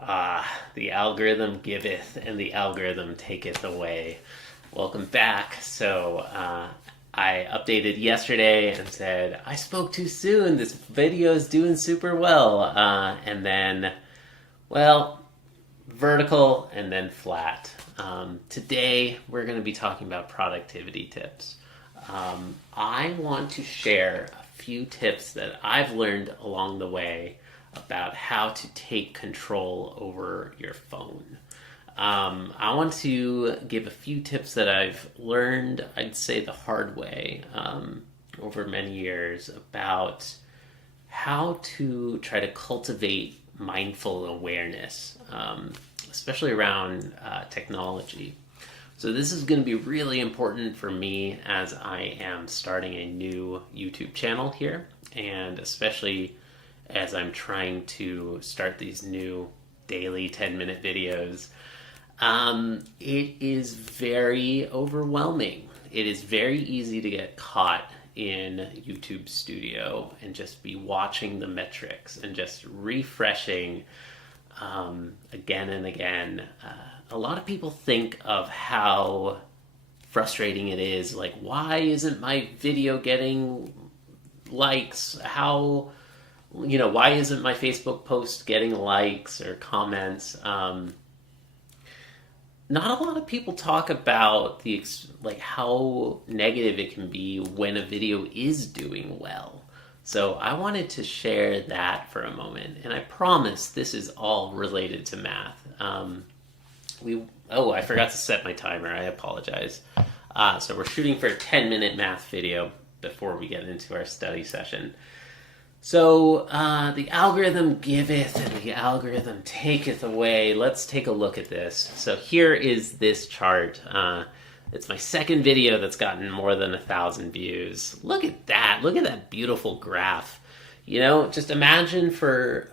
The algorithm giveth and the algorithm taketh away. Welcome back. I updated yesterday and said, I spoke too soon. This video is doing super well. And then, well, vertical and then flat. Today, we're going to be talking about productivity tips. I want to share a few tips that I've learned along the way about how to take control over your phone. I want to give a few tips that I've learned, I'd say the hard way, over many years about how to try to cultivate mindful awareness, especially around technology. So this is going to be really important for me as I am starting a new YouTube channel here, and especially as I'm trying to start these new daily 10-minute videos. It is very overwhelming. It is very easy to get caught in YouTube Studio and just be watching the metrics and just refreshing again and again. A lot of people think of how frustrating it is, like, why isn't my video getting likes? Why isn't my Facebook post getting likes or comments? Not a lot of people talk about how negative it can be when a video is doing well. So I wanted to share that for a moment, and I promise this is all related to math. I forgot to set my timer. I apologize. So we're shooting for a 10-minute math video before we get into our study session. So, the algorithm giveth and the algorithm taketh away. Let's take a look at this. So here is this chart. It's my second video that's gotten more than 1,000 views. Look at that. Look at that beautiful graph. Just imagine for,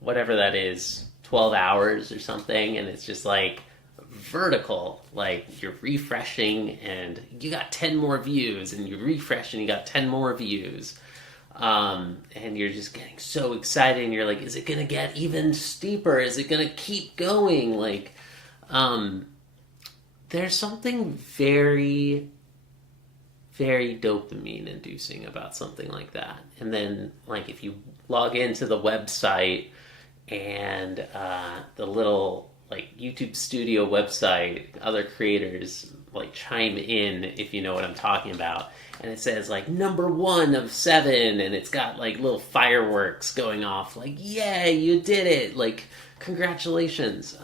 whatever that is, 12 hours or something, and it's just like vertical, like you're refreshing and you got 10 more views, and you refresh and you got 10 more views. And you're just getting so excited, and you're like, is it gonna get even steeper? Is it gonna keep going? There's something very, very dopamine inducing about something like that. And then, if you log into the website and the little YouTube Studio website, other creators chime in, if you know what I'm talking about, and it says number 1 of 7, and it's got little fireworks going off, yeah, you did it, congratulations.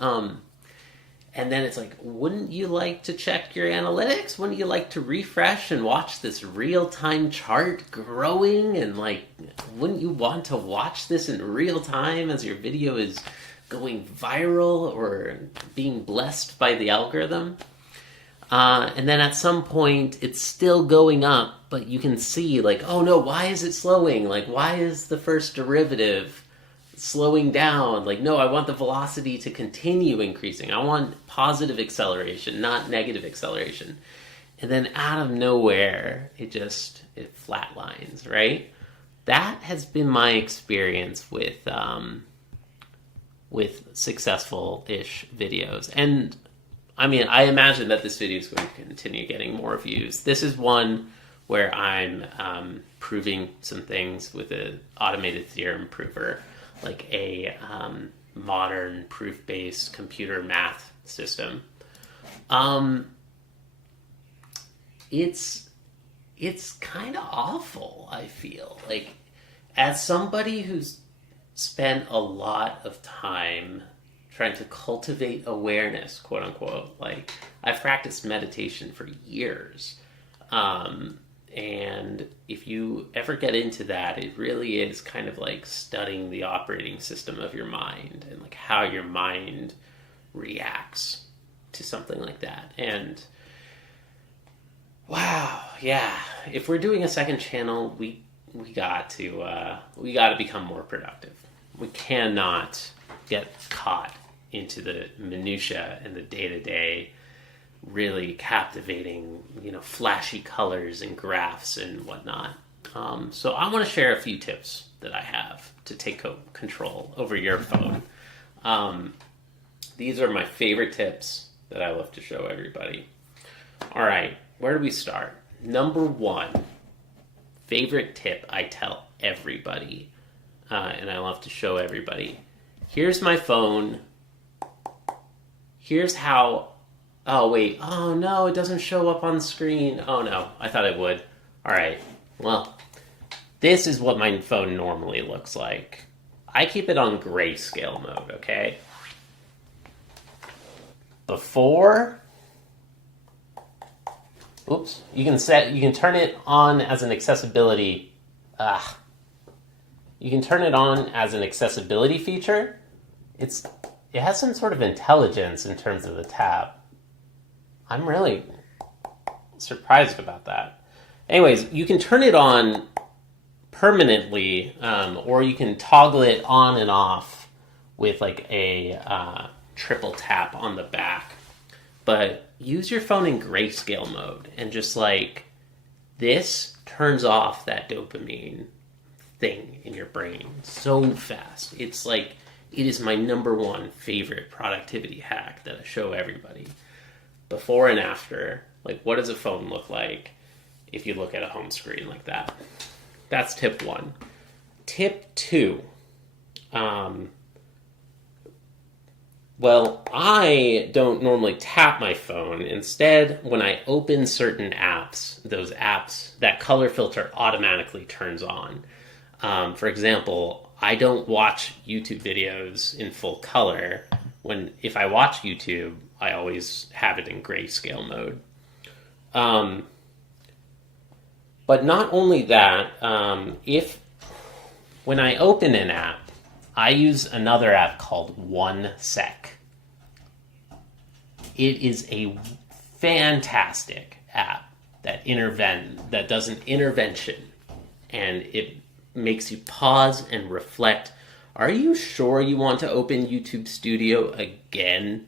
And then it's wouldn't you like to check your analytics? Wouldn't you like to refresh and watch this real-time chart growing? And wouldn't you want to watch this in real time as your video is going viral or being blessed by the algorithm? And then at some point, it's still going up, but you can see, oh no, why is it slowing? Why is the first derivative slowing down? No, I want the velocity to continue increasing. I want positive acceleration, not negative acceleration. And then out of nowhere, it flatlines, right? That has been my experience with successful-ish videos. And I imagine that this video is going to continue getting more views. This is one where I'm proving some things with an automated theorem prover, a modern proof-based computer math system. It's kind of awful, I feel. As somebody who's spent a lot of time trying to cultivate awareness, quote unquote. I've practiced meditation for years. And if you ever get into that, it really is kind of studying the operating system of your mind and how your mind reacts to something like that. And wow, yeah, if we're doing a second channel, we got to become more productive. We cannot get caught into the minutia and the day-to-day, really captivating, flashy colors and graphs and whatnot. So I want to share a few tips that I have to take control over your phone. These are my favorite tips that I love to show everybody. All right, where do we start? Number one, favorite tip I tell everybody, and I love to show everybody. Here's my phone. Here's how... Oh, wait. Oh, no, it doesn't show up on the screen. Oh, no. I thought it would. All right. Well, this is what my phone normally looks like. I keep it on grayscale mode, okay? Before... Oops. You can turn it on as an accessibility... You can turn it on as an accessibility feature. It has some sort of intelligence in terms of the tab. I'm really surprised about that. Anyways, you can turn it on permanently, or you can toggle it on and off with like a triple tap on the back. But use your phone in grayscale mode, and just like this turns off that dopamine thing in your brain so fast. It's like, it is my number one favorite productivity hack that I show everybody. Before and after, like, what does a phone look like if you look at a home screen like that? That's tip one. Tip two. Well, I don't normally tap my phone. Instead, when I open certain apps, those apps, that color filter automatically turns on. For example, I don't watch YouTube videos in full color. If I watch YouTube, I always have it in grayscale mode. But not only that, when I open an app, I use another app called OneSec. It is a fantastic app that does an intervention, and it makes you pause and reflect. Are you sure you want to open YouTube Studio again?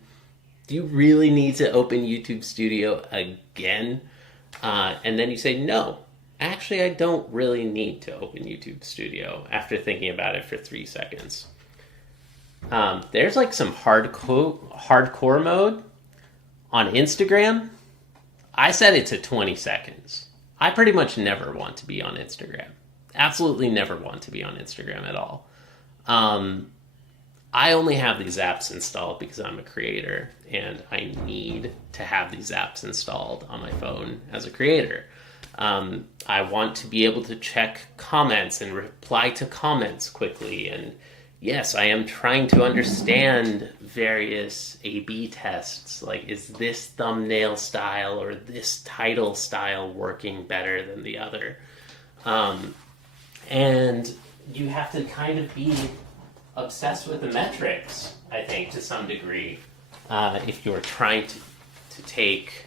Do you really need to open YouTube Studio again? And then you say, no, actually, I don't really need to open YouTube Studio after thinking about it for 3 seconds. There's like some hardcore mode on Instagram. I set it to 20 seconds. I pretty much never want to be on Instagram. Absolutely never want to be on Instagram at all. I only have these apps installed because I'm a creator, and I need to have these apps installed on my phone as a creator. I want to be able to check comments and reply to comments quickly. And yes, I am trying to understand various A/B tests. Like, is this thumbnail style or this title style working better than the other? And you have to kind of be obsessed with the metrics, I think, to some degree, if you're trying to take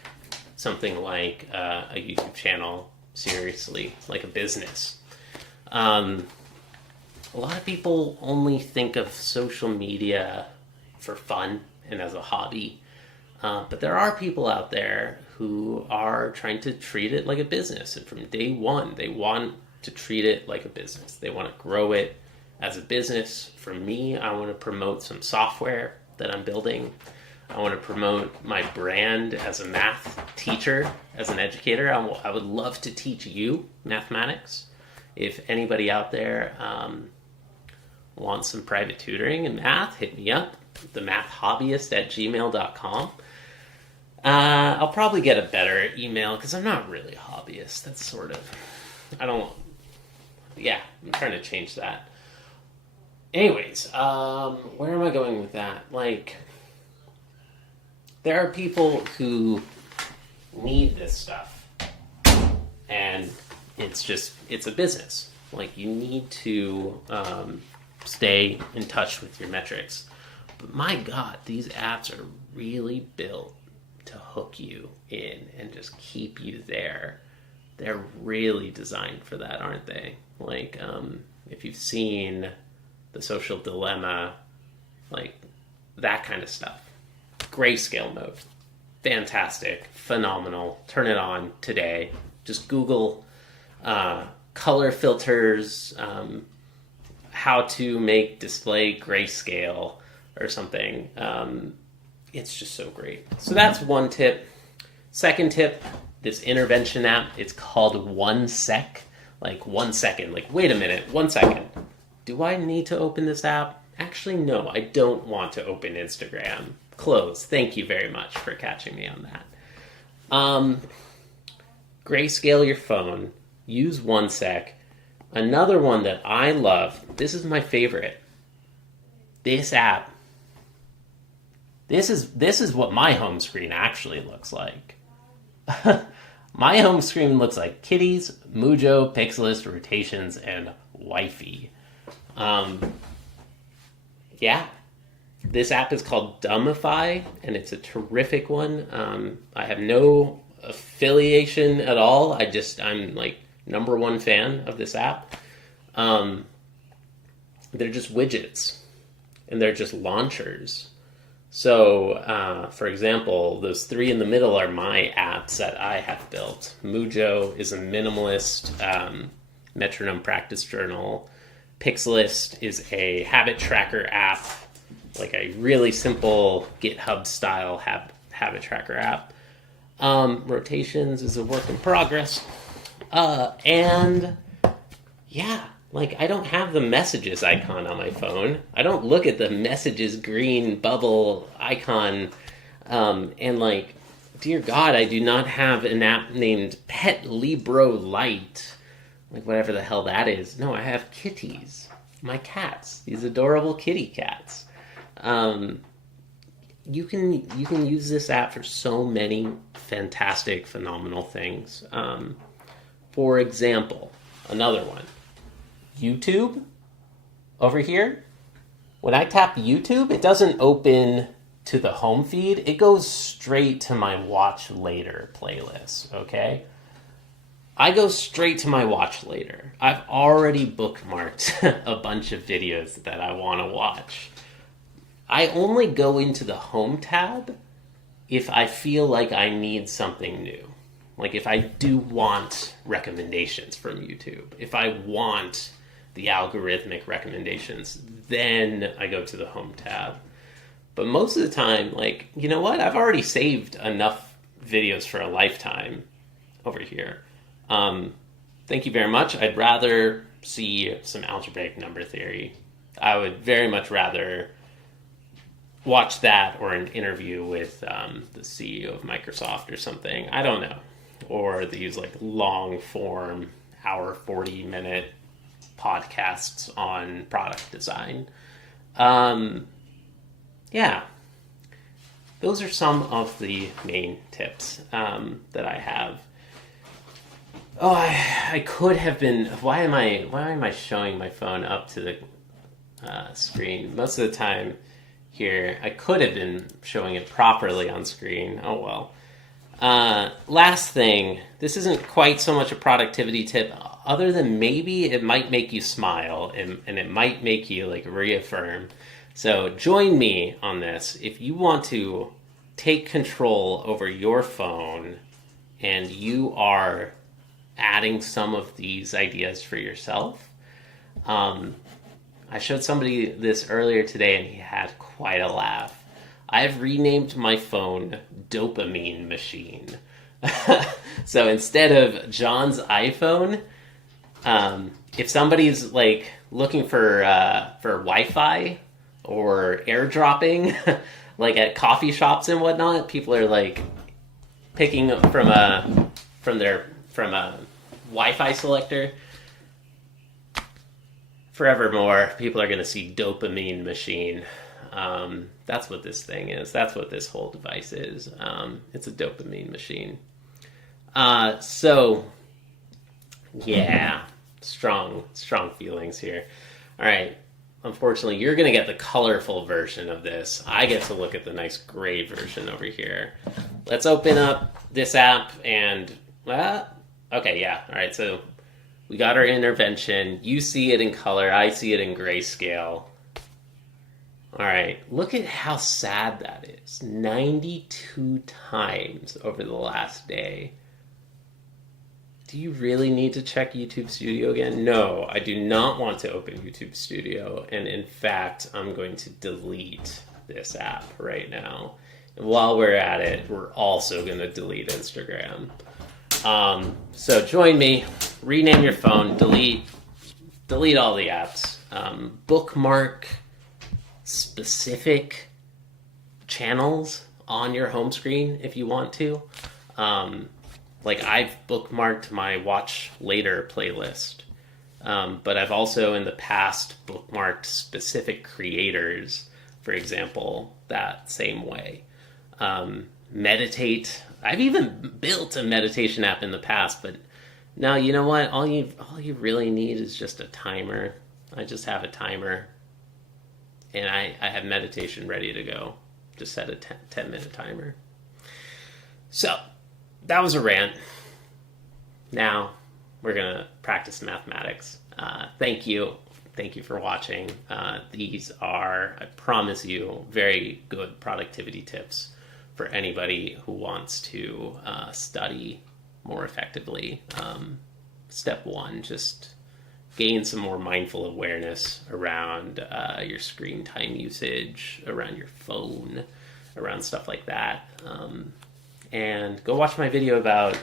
something like a YouTube channel seriously, like a business. A lot of people only think of social media for fun and as a hobby, but there are people out there who are trying to treat it like a business, and from day one, they want to treat it like a business. They want to grow it as a business. For me, I want to promote some software that I'm building. I want to promote my brand as a math teacher, as an educator. I would love to teach you mathematics. If anybody out there wants some private tutoring in math, hit me up, themathhobbyist@gmail.com. I'll probably get a better email because I'm not really a hobbyist. That's sort of... I'm trying to change that. Anyways, where am I going with that? Like, there are people who need this stuff, and it's a business. Like, you need to stay in touch with your metrics. But my God, these apps are really built to hook you in and just keep you there. They're really designed for that, aren't they? Like, if you've seen The Social Dilemma, like that kind of stuff. Grayscale mode. Fantastic. Phenomenal. Turn it on today. Just Google color filters, how to make display grayscale or something. It's just so great. So that's one tip. Second tip, this intervention app, it's called 1sec. Like 1 second. Like, wait a minute, 1 second. Do I need to open this app? Actually, no, I don't want to open Instagram. Close. Thank you very much for catching me on that. Grayscale your phone. Use 1sec. Another one that I love, this is my favorite. This app. This is what my home screen actually looks like. My home screen looks like kitties, Mujo, Pixelist, Rotations, and Wifey. Yeah. This app is called Dumbify, and it's a terrific one. I have no affiliation at all. I'm like #1 fan of this app. They're just widgets, and they're just launchers. So, for example, those 3 in the middle are my apps that I have built. Mujo is a minimalist metronome practice journal. Pixelist is a habit tracker app, like a really simple GitHub-style habit tracker app. Rotations is a work in progress. And, yeah. Like, I don't have the messages icon on my phone. I don't look at the messages green bubble icon. And, like, dear God, I do not have an app named Pet Libro Lite. Like, whatever the hell that is. No, I have kitties. My cats. These adorable kitty cats. You can use this app for so many fantastic, phenomenal things. For example, another one. YouTube over here. When I tap YouTube, it doesn't open to the home feed. It goes straight to my watch later playlist, okay? I go straight to my watch later. I've already bookmarked a bunch of videos that I want to watch. I only go into the home tab if I feel like I need something new. Like if I do want recommendations from YouTube. If I want the algorithmic recommendations, then I go to the home tab. But most of the time, like, you know what? I've already saved enough videos for a lifetime over here. Thank you very much. I'd rather see some algebraic number theory. I would very much rather watch that or an interview with the CEO of Microsoft or something. I don't know. Or they use like long form, hour, 40-minute podcasts on product design. Yeah. Those are some of the main tips that I have. Oh, I could have been. Why am I showing my phone up to the screen? Most of the time here, I could have been showing it properly on screen. Oh well. Last thing, this isn't quite so much a productivity tip, other than maybe it might make you smile and it might make you like reaffirm. So join me on this. If you want to take control over your phone and you are adding some of these ideas for yourself. I showed somebody this earlier today and he had quite a laugh. I've renamed my phone Dopamine Machine. So instead of John's iPhone, if somebody's like looking for Wi-Fi or airdropping, like at coffee shops and whatnot, people are like picking up from a Wi-Fi selector. Forevermore, people are going to see Dopamine Machine. That's what this thing is. That's what this whole device is. It's a dopamine machine. So, yeah, strong feelings here. All right. Unfortunately, you're going to get the colorful version of this. I get to look at the nice gray version over here. Let's open up this app and... okay, yeah. All right, so we got our intervention. You see it in color. I see it in grayscale. All right, look at how sad that is. 92 times over the last day. Do you really need to check YouTube Studio again? No, I do not want to open YouTube Studio. And in fact, I'm going to delete this app right now. And while we're at it, we're also going to delete Instagram. So join me, rename your phone, delete all the apps, bookmark specific channels on your home screen if you want to. Like I've bookmarked my Watch Later playlist, but I've also in the past bookmarked specific creators, for example, that same way. Meditate. I've even built a meditation app in the past, but no, you know what? All you really need is just a timer. I just have a timer, and I have meditation ready to go. Just set a 10-minute timer. So that was a rant. Now we're gonna practice mathematics. Thank you for watching. These are, I promise you, very good productivity tips for anybody who wants to study more effectively. Step 1, just gain some more mindful awareness around your screen time usage, around your phone, around stuff like that. And go watch my video about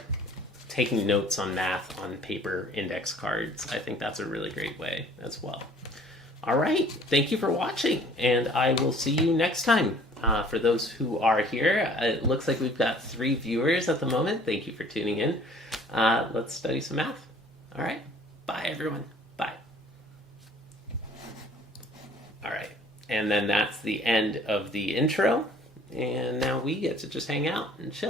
taking notes on math on paper index cards. I think that's a really great way as well. All right, thank you for watching, and I will see you next time. For those who are here, it looks like we've got 3 viewers at the moment. Thank you for tuning in. Let's study some math. All right, bye everyone, bye. All right, and then that's the end of the intro, and now we get to just hang out and chill.